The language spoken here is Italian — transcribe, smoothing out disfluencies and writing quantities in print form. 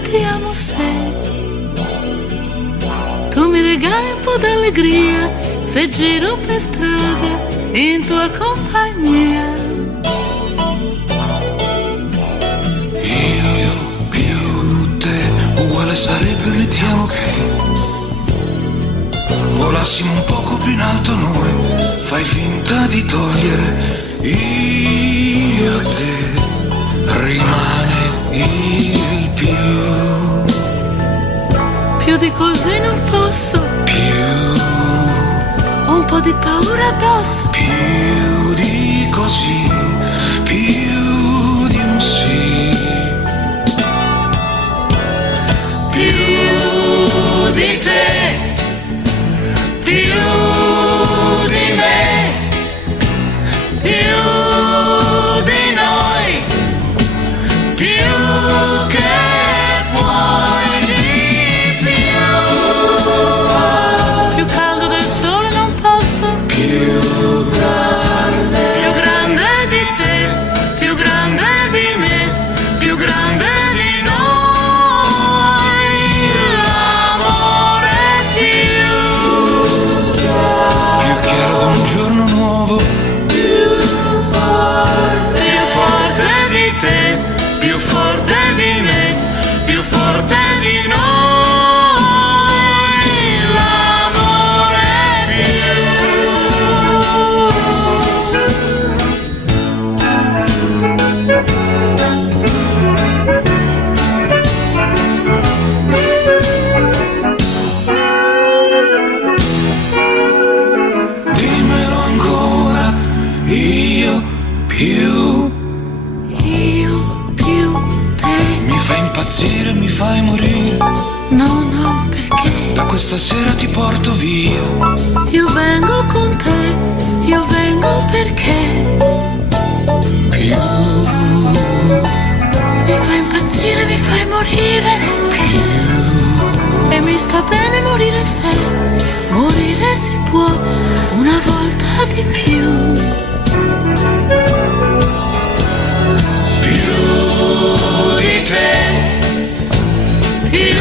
che ti amo sei. Tu mi regali un po' d'allegria se giro per strada in tua compagnia. Io più te uguale sarebbe, mettiamo che volassimo un poco più in alto noi, fai finta di togliere. Io e te rimane il più Di così non posso, più ho un po' di paura addosso. Più di così, più di un sì, più di te, più di me, più di noi, più che puoi. Più grande di te, più grande di me, più grande di noi, l'amore più chiaro d'un giorno nuovo, più forte di te, più forte di me, più forte di noi. Dimmelo ancora, io più te. Mi fai impazzire, mi fai morire. No, perché? Da questa sera ti porto via. Io vengo con te, io vengo perché Più mi fai impazzire, mi fai morire. più E mi sta bene morire se morire si può una volta di più. Più Più di te, più